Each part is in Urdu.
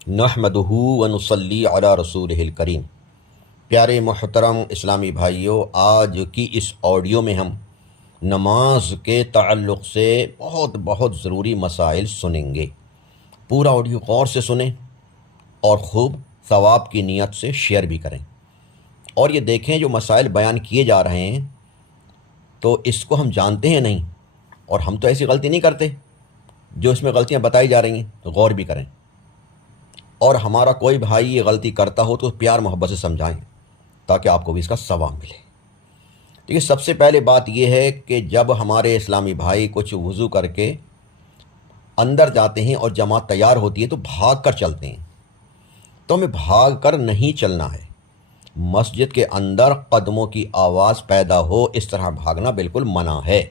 نحمدہ ونصلی علی رسولہ الکریم۔ پیارے محترم اسلامی بھائیوں، آج کی اس آڈیو میں ہم نماز کے تعلق سے بہت ضروری مسائل سنیں گے۔ پورا آڈیو غور سے سنیں اور خوب ثواب کی نیت سے شیئر بھی کریں، اور یہ دیکھیں جو مسائل بیان کیے جا رہے ہیں تو اس کو ہم جانتے ہیں نہیں، اور ہم تو ایسی غلطی نہیں کرتے جو اس میں غلطیاں بتائی جا رہی ہیں، تو غور بھی کریں، اور ہمارا کوئی بھائی یہ غلطی کرتا ہو تو پیار محبت سے سمجھائیں تاکہ آپ کو بھی اس کا ثواب ملے۔ دیکھیے، سب سے پہلے بات یہ ہے کہ جب ہمارے اسلامی بھائی کچھ وضو کر کے اندر جاتے ہیں اور جماعت تیار ہوتی ہے تو بھاگ کر چلتے ہیں، تو ہمیں بھاگ کر نہیں چلنا ہے۔ مسجد کے اندر قدموں کی آواز پیدا ہو اس طرح بھاگنا بالکل منع ہے۔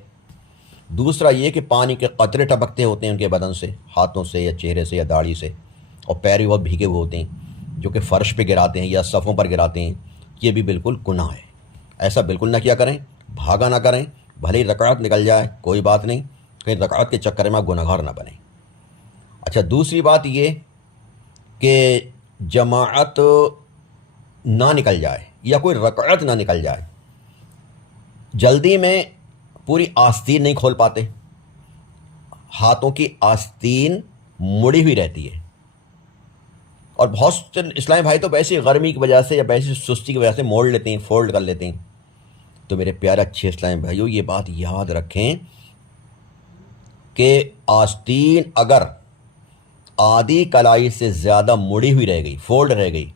دوسرا یہ کہ پانی کے قطرے ٹپکتے ہوتے ہیں ان کے بدن سے، ہاتھوں سے یا چہرے سے یا داڑھی سے، اور پیر بھی بہت بھیگے ہوئے ہوتے ہیں جو کہ فرش پہ گراتے ہیں یا صفوں پر گراتے ہیں، یہ بھی بالکل گناہ ہے۔ ایسا بالکل نہ کیا کریں، بھاگا نہ کریں، بھلے ہی رکعت نکل جائے کوئی بات نہیں، کہیں رکعت کے چکر میں آپ گناہ گار نہ بنیں۔ اچھا، دوسری بات یہ کہ جماعت نہ نکل جائے یا کوئی رکعت نہ نکل جائے، جلدی میں پوری آستین نہیں کھول پاتے، ہاتھوں کی آستین مڑی ہوئی رہتی ہے، اور بہت سے اسلامی بھائی تو ویسے گرمی کی وجہ سے یا ویسی سستی کی وجہ سے موڑ لیتے ہیں، فولڈ کر لیتے ہیں۔ تو میرے پیارے اچھے اسلامی بھائیوں، یہ بات یاد رکھیں کہ آستین اگر آدھی کلائی سے زیادہ مڑی ہوئی رہ گئی، فولڈ رہ گئی،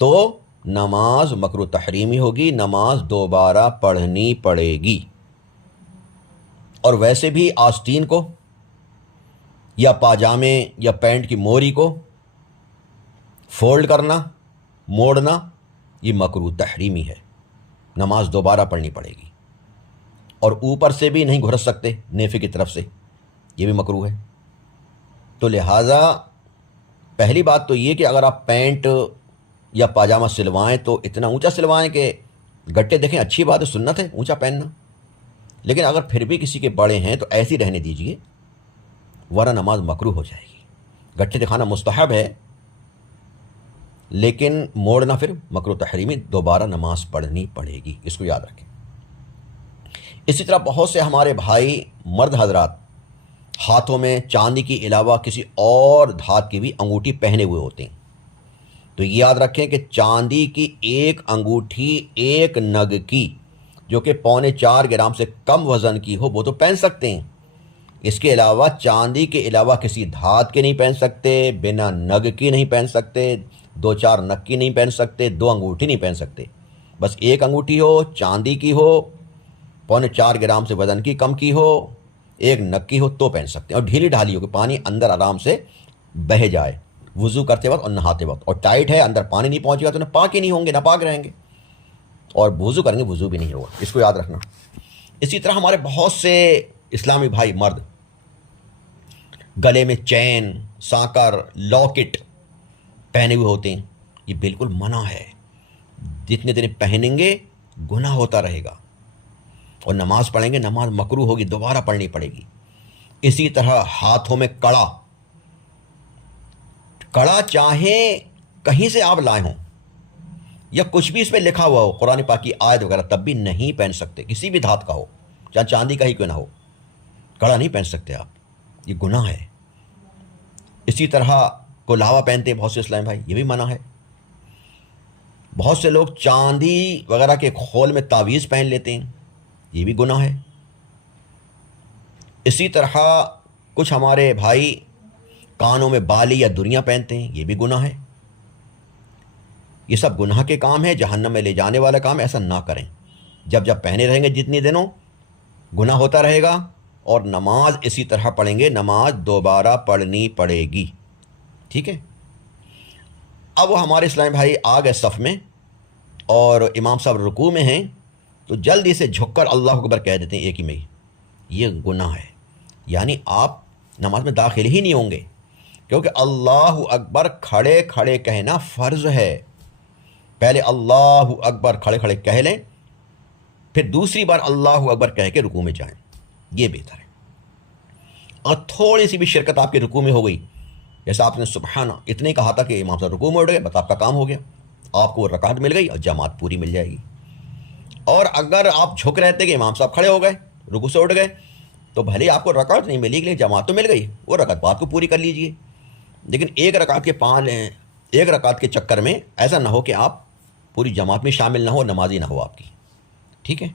تو نماز مکروہ تحریمی ہوگی، نماز دوبارہ پڑھنی پڑے گی۔ اور ویسے بھی آستین کو یا پاجامے یا پینٹ کی موری کو فولڈ کرنا، موڑنا، یہ مکروہ تحریمی ہے، نماز دوبارہ پڑھنی پڑے گی۔ اور اوپر سے بھی نہیں گھرس سکتے نیفے کی طرف سے، یہ بھی مکروہ ہے۔ تو لہٰذا پہلی بات تو یہ کہ اگر آپ پینٹ یا پاجامہ سلوائیں تو اتنا اونچا سلوائیں کہ گٹے دیکھیں، اچھی بات ہے، سنت ہے اونچا پہننا، لیکن اگر پھر بھی کسی کے بڑے ہیں تو ایسی رہنے دیجئے، ورنہ نماز مکروہ ہو جائے گی۔ گٹے دکھانا مستحب ہے، لیکن موڑنا پھر مکروہ تحریمی، دوبارہ نماز پڑھنی پڑے گی، اس کو یاد رکھیں۔ اسی طرح بہت سے ہمارے بھائی مرد حضرات ہاتھوں میں چاندی کے علاوہ کسی اور دھات کی بھی انگوٹھی پہنے ہوئے ہوتے ہیں، تو یہ یاد رکھیں کہ چاندی کی ایک انگوٹھی ایک نگ کی جو کہ 4.25 گرام سے کم وزن کی ہو وہ تو پہن سکتے ہیں، اس کے علاوہ چاندی کے علاوہ کسی دھات کے نہیں پہن سکتے، بنا نگ کی نہیں پہن سکتے، 2-4 نگ کی نہیں پہن سکتے، 2 انگوٹھی نہیں پہن سکتے، بس ایک انگوٹھی ہو، چاندی کی ہو، 4.25 گرام سے وزن کی کم کی ہو، ایک نگ کی ہو تو پہن سکتے ہیں، اور ڈھیلی ڈھالی ہو کہ پانی اندر آرام سے بہہ جائے وضو کرتے وقت اور نہاتے وقت، اور ٹائٹ ہے اندر پانی نہیں پہنچے گا تو پاک ہی نہیں ہوں گے، ناپاک رہیں گے، اور وضو کریں گے وضو بھی نہیں ہوگا، اس کو یاد رکھنا۔ اسی طرح ہمارے بہت سے اسلامی بھائی مرد گلے میں چین، سانکر، لاکٹ پہنے ہوئے ہوتے ہیں، یہ بالکل منع ہے، جتنے دن پہنیں گے گناہ ہوتا رہے گا، اور نماز پڑھیں گے نماز مکروہ ہوگی، دوبارہ پڑھنی پڑے گی۔ اسی طرح ہاتھوں میں کڑا چاہیں کہیں سے آپ لائے ہوں یا کچھ بھی اس پہ لکھا ہوا ہو، قرآن پاک کی آیت وغیرہ، تب بھی نہیں پہن سکتے، کسی بھی دھات کا ہو، چاہے چاندی کا ہی کیوں نہ ہو، کڑا نہیں پہن سکتے آپ، یہ گناہ ہے۔ اسی طرح کولاوا پہنتے ہیں بہت سے اسلام بھائی، یہ بھی منع ہے۔ بہت سے لوگ چاندی وغیرہ کے کھول میں تعویذ پہن لیتے ہیں، یہ بھی گناہ ہے۔ اسی طرح کچھ ہمارے بھائی کانوں میں بالی یا دریاں پہنتے ہیں، یہ بھی گناہ ہے۔ یہ سب گناہ کے کام ہیں، جہنم میں لے جانے والا کام، ایسا نہ کریں۔ جب پہنے رہیں گے جتنی دنوں گناہ ہوتا رہے گا، اور نماز اسی طرح پڑھیں گے، نماز دوبارہ پڑھنی پڑے گی، ٹھیک ہے۔ اب وہ ہمارے اسلامی بھائی آ گئے صف میں اور امام صاحب رکوع میں ہیں، تو جلدی سے جھک کر اللہ اکبر کہہ دیتے ہیں ایک ہی میں، یہ گناہ ہے، یعنی آپ نماز میں داخل ہی نہیں ہوں گے، کیونکہ اللہ اکبر کھڑے کھڑے کہنا فرض ہے۔ پہلے اللہ اکبر کھڑے کھڑے کہہ لیں، پھر دوسری بار اللہ اکبر کہہ کے رکوع میں جائیں، یہ بہتر ہے۔ اور تھوڑی سی بھی شرکت آپ کے رکوع میں ہو گئی جیسا آپ نے سبحانہ اتنے کہا تھا کہ امام صاحب رکوع میں اٹھ گئے، بس آپ کا کام ہو گیا، آپ کو رکعت مل گئی اور جماعت پوری مل جائے گی۔ اور اگر آپ جھک رہتے کہ امام صاحب کھڑے ہو گئے، رکوع سے اٹھ گئے، تو بھلے آپ کو رکعت نہیں ملی لیکن جماعت تو مل گئی، وہ رکعت بعد کو پوری کر لیجئے۔ لیکن ایک رکعت کے چکر میں ایسا نہ ہو کہ آپ پوری جماعت میں شامل نہ ہو، نمازی نہ ہو آپ کی، ٹھیک ہے۔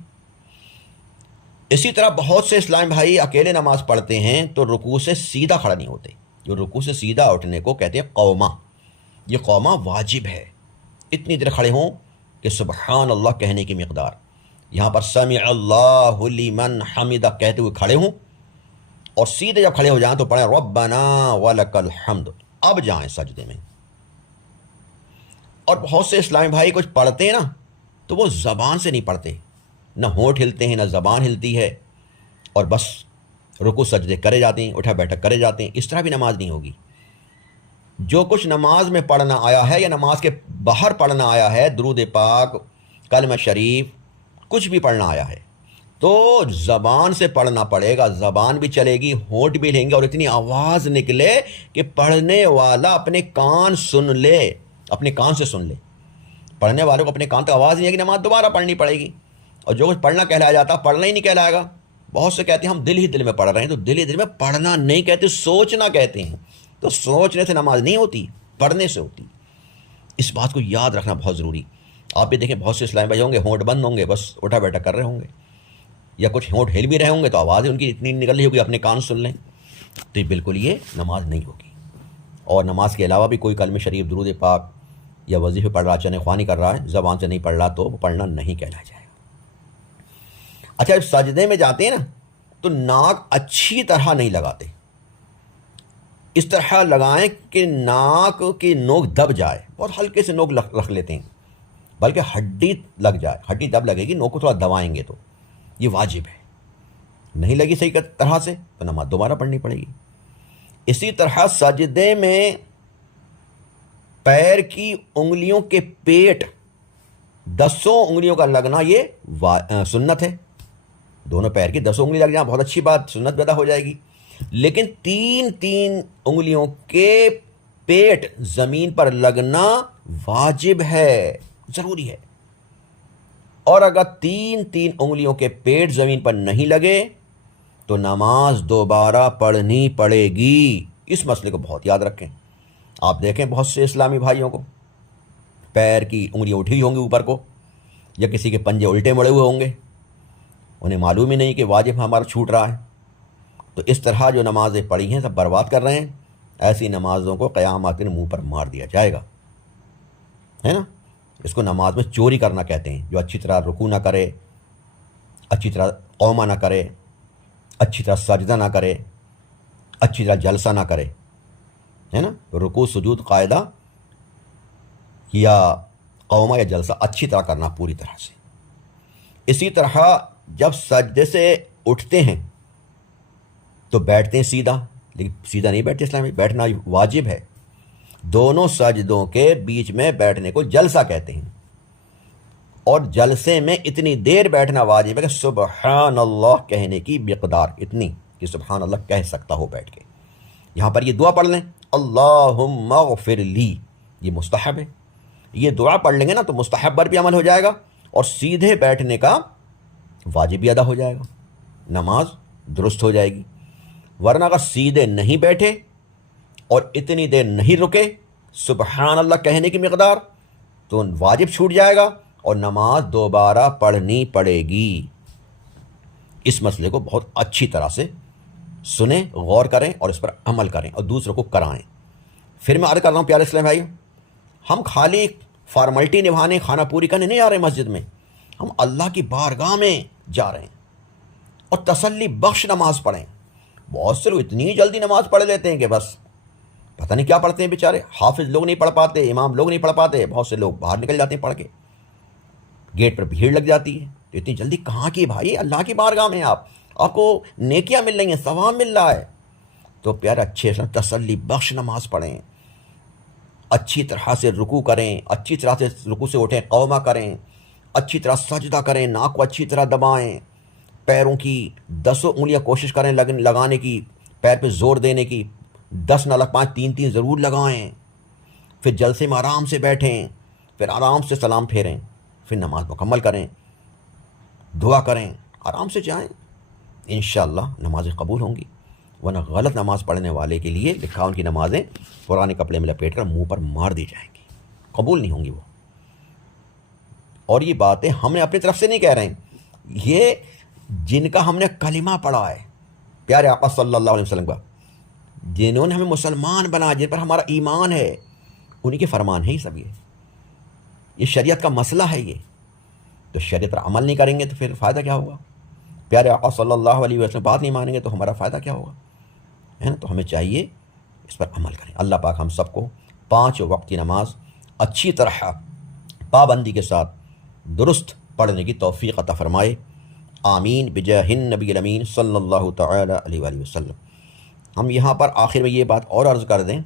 اسی طرح بہت سے اسلام بھائی اکیلے نماز پڑھتے ہیں تو رکوع سے سیدھا کھڑا نہیں ہوتے، جو رکوع سے سیدھا اٹھنے کو کہتے ہیں قومہ۔ یہ قومہ واجب ہے، اتنی دیر کھڑے ہوں کہ سبحان اللہ کہنے کی مقدار، یہاں پر سمع اللہ لمن حمدہ کہتے ہوئے کھڑے ہوں، اور سیدھے جب کھڑے ہو جائیں تو پڑھیں ربنا ولک الحمد، اب جائیں سجدے میں۔ اور بہت سے اسلامی بھائی کچھ پڑھتے ہیں نا تو وہ زبان سے نہیں پڑھتے، نہ ہونٹ ہلتے ہیں نہ زبان ہلتی ہے، اور بس رکوع سجدے کرے جاتے ہیں، اٹھا بیٹھا کرے جاتے ہیں، اس طرح بھی نماز نہیں ہوگی۔ جو کچھ نماز میں پڑھنا آیا ہے یا نماز کے باہر پڑھنا آیا ہے، درود پاک، کلمہ شریف، کچھ بھی پڑھنا آیا ہے تو زبان سے پڑھنا پڑے گا، زبان بھی چلے گی، ہونٹ بھی لیں گے، اور اتنی آواز نکلے کہ پڑھنے والا اپنے کان سن لے، اپنے کان سے سن لے۔ پڑھنے والے کو اپنے کان تک آواز نہیں ہے کہ نماز دوبارہ پڑھنی پڑے گی، اور جو کچھ پڑھنا کہلایا جاتا پڑھنا ہی نہیں کہلائے گا۔ بہت سے کہتے ہیں ہم دل ہی دل میں پڑھ رہے ہیں، تو دل ہی دل میں پڑھنا نہیں کہتے، سوچنا کہتے ہیں۔ تو سوچنے سے نماز نہیں ہوتی، پڑھنے سے ہوتی۔ اس بات کو یاد رکھنا بہت ضروری۔ آپ بھی دیکھیں بہت سے اسلام بھائی ہوں گے ہونٹ بند ہوں گے، بس اٹھا بیٹھا کر رہے ہوں گے، یا کچھ ہونٹ ہل بھی رہے ہوں گے تو آوازیں ان کی اتنی نکل رہی ہوگی اپنے کان سن لیں، تو یہ بالکل یہ نماز نہیں ہوگی۔ اور نماز کے علاوہ بھی کوئی کلمہ شریف، درود پاک یا وظیفے پڑھ رہا، چنے خوانی کر رہا ہے، زبان سے نہیں پڑھ رہا تو وہ پڑھنا نہیں کہلایا جائے گا۔ اچھا، جب سجدے میں جاتے ہیں نا تو ناک اچھی طرح نہیں لگاتے، اس طرح لگائیں کہ ناک کی نوک دب جائے، بہت ہلکے سے نوک رکھ لیتے ہیں، بلکہ ہڈی لگ جائے، ہڈی دب لگے گی، نوک کو تھوڑا دبائیں گے تو یہ واجب ہے۔ نہیں لگی صحیح طرح سے تو نماز دوبارہ پڑھنی پڑے گی۔ اسی طرح سجدے میں پیر کی انگلیوں کے پیٹ 10 انگلیوں کا لگنا یہ سنت ہے۔ دونوں پیر کی 10 انگلی لگ جائیں بہت اچھی بات، سنت پیدا ہو جائے گی، لیکن 3 انگلیوں کے پیٹ زمین پر لگنا واجب ہے، ضروری ہے۔ اور اگر 3 انگلیوں کے پیٹ زمین پر نہیں لگے تو نماز دوبارہ پڑھنی پڑے گی۔ اس مسئلے کو بہت یاد رکھیں۔ آپ دیکھیں بہت سے اسلامی بھائیوں کو پیر کی انگلیاں اٹھی ہوں گی اوپر کو، یا کسی کے پنجے الٹے مڑے ہوئے ہوں گے، انہیں معلوم ہی نہیں کہ واجب ہمارا چھوٹ رہا ہے، تو اس طرح جو نمازیں پڑھی ہیں سب برباد کر رہے ہیں۔ ایسی نمازوں کو قیامت کے منہ پر مار دیا جائے گا، ہے نا۔ اس کو نماز میں چوری کرنا کہتے ہیں، جو اچھی طرح رکوع نہ کرے، اچھی طرح قومہ نہ کرے، اچھی طرح سجدہ نہ کرے، اچھی طرح جلسہ نہ کرے، ہے نا۔ رکوع، سجود، قاعدہ یا قومہ یا جلسہ اچھی طرح کرنا پوری طرح سے۔ اسی طرح جب سجدے سے اٹھتے ہیں تو بیٹھتے ہیں سیدھا، لیکن سیدھا نہیں بیٹھتے اسلام میں، بیٹھنا واجب ہے۔ دونوں سجدوں کے بیچ میں بیٹھنے کو جلسہ کہتے ہیں، اور جلسے میں اتنی دیر بیٹھنا واجب ہے کہ سبحان اللہ کہنے کی مقدار اتنی کہ سبحان اللہ کہہ سکتا ہو بیٹھ کے۔ یہاں پر یہ دعا پڑھ لیں، اللہم اغفر لی، یہ مستحب ہے۔ یہ دعا پڑھ لیں گے نا تو مستحب پر بھی عمل ہو جائے گا، اور سیدھے بیٹھنے کا واجب بھی ادا ہو جائے گا، نماز درست ہو جائے گی۔ ورنہ اگر سیدھے نہیں بیٹھے اور اتنی دیر نہیں رکے سبحان اللہ کہنے کی مقدار، تو واجب چھوٹ جائے گا اور نماز دوبارہ پڑھنی پڑے گی۔ اس مسئلے کو بہت اچھی طرح سے سنیں، غور کریں اور اس پر عمل کریں اور دوسروں کو کرائیں۔ پھر میں عرض کر رہا ہوں پیارے اسلام بھائی، ہم خالی فارملٹی نبھانے، کھانا پوری کرنے نہیں آ رہے مسجد میں، ہم اللہ کی بارگاہ میں جا رہے ہیں، اور تسلی بخش نماز پڑھیں۔ بہت سے لوگ اتنی جلدی نماز پڑھ لیتے ہیں کہ بس پتہ نہیں کیا پڑھتے ہیں بیچارے، حافظ لوگ نہیں پڑھ پاتے، امام لوگ نہیں پڑھ پاتے، بہت سے لوگ باہر نکل جاتے ہیں پڑھ کے، گیٹ پر بھیڑ لگ جاتی ہے۔ تو اتنی جلدی کہاں کی بھائی، اللہ کی بارگاہ میں آپ کو نیکیاں مل رہی ہیں، ثواب مل رہا ہے، تو پیارے اچھے سے تسلی بخش نماز پڑھیں، اچھی طرح سے رکوع کریں، اچھی طرح سے رکوع سے اٹھیں، قومہ کریں، اچھی طرح سجدہ کریں، ناک کو اچھی طرح دبائیں، پیروں کی 10 انگلیاں کوشش کریں لگانے کی، پیر پہ زور دینے کی، 10 نہ 5 3 ضرور لگائیں، پھر جلسے میں آرام سے بیٹھیں، پھر آرام سے سلام پھیریں، پھر نماز مکمل کریں، دعا کریں، آرام سے جائیں، انشاءاللہ نمازیں قبول ہوں گی۔ ورنہ غلط نماز پڑھنے والے کے لیے لکھا ان کی نمازیں پرانے کپڑے میں لپیٹ کر منہ پر مار دی جائیں گی، قبول نہیں ہوں گی وہ۔ اور یہ باتیں ہم نے اپنی طرف سے نہیں کہہ رہے ہیں، یہ جن کا ہم نے کلمہ پڑھا ہے پیارے آقا صلی اللہ علیہ وسلم کا، جنہوں نے ہمیں مسلمان بنا، جن پر ہمارا ایمان ہے، انہی کے فرمان ہے یہ سب۔ یہ شریعت کا مسئلہ ہے یہ، تو شریعت پر عمل نہیں کریں گے تو پھر فائدہ کیا ہوگا؟ پیارے آقا صلی اللہ علیہ وسلم بات نہیں مانیں گے تو ہمارا فائدہ کیا ہوگا؟ ہے نا؟ تو ہمیں چاہیے اس پر عمل کریں۔ اللہ پاک ہم سب کو 5 وقت کی نماز اچھی طرح پابندی کے ساتھ درست پڑھنے کی توفیق عطا فرمائے، آمین بجاہ النبی الامین صلی اللہ تعالی علیہ وآلہ وسلم۔ ہم یہاں پر آخر میں یہ بات اور عرض کر دیں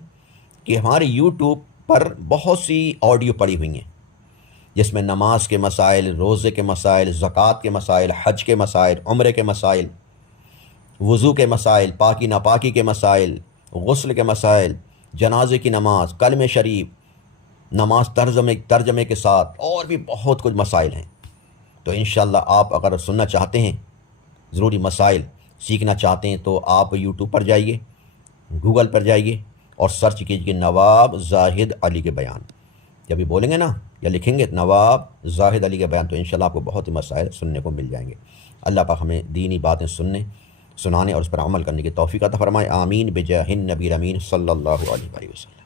کہ ہمارے یوٹیوب پر بہت سی آڈیو پڑی ہوئی ہیں، جس میں نماز کے مسائل، روزے کے مسائل، زکوٰۃ کے مسائل، حج کے مسائل، عمرے کے مسائل، وضو کے مسائل، پاکی ناپاکی کے مسائل، غسل کے مسائل، جنازے کی نماز، کلمہ شریف، نماز ترجمے کے ساتھ، اور بھی بہت کچھ مسائل ہیں۔ تو انشاءاللہ آپ اگر سننا چاہتے ہیں، ضروری مسائل سیکھنا چاہتے ہیں، تو آپ یوٹیوب پر جائیے، گوگل پر جائیے اور سرچ کیجیے نواب زاہد علی کے بیان۔ جب بھی بولیں گے نا یا لکھیں گے نواب زاہد علی کے بیان، تو انشاءاللہ آپ کو بہت ہی مسائل سننے کو مل جائیں گے۔ اللہ پاک ہمیں دینی باتیں سنانے اور اس پر عمل کرنے کی توفیق عطا فرمائے، آمین بجاہ النبی الامین صلی اللہ علیہ وسلم۔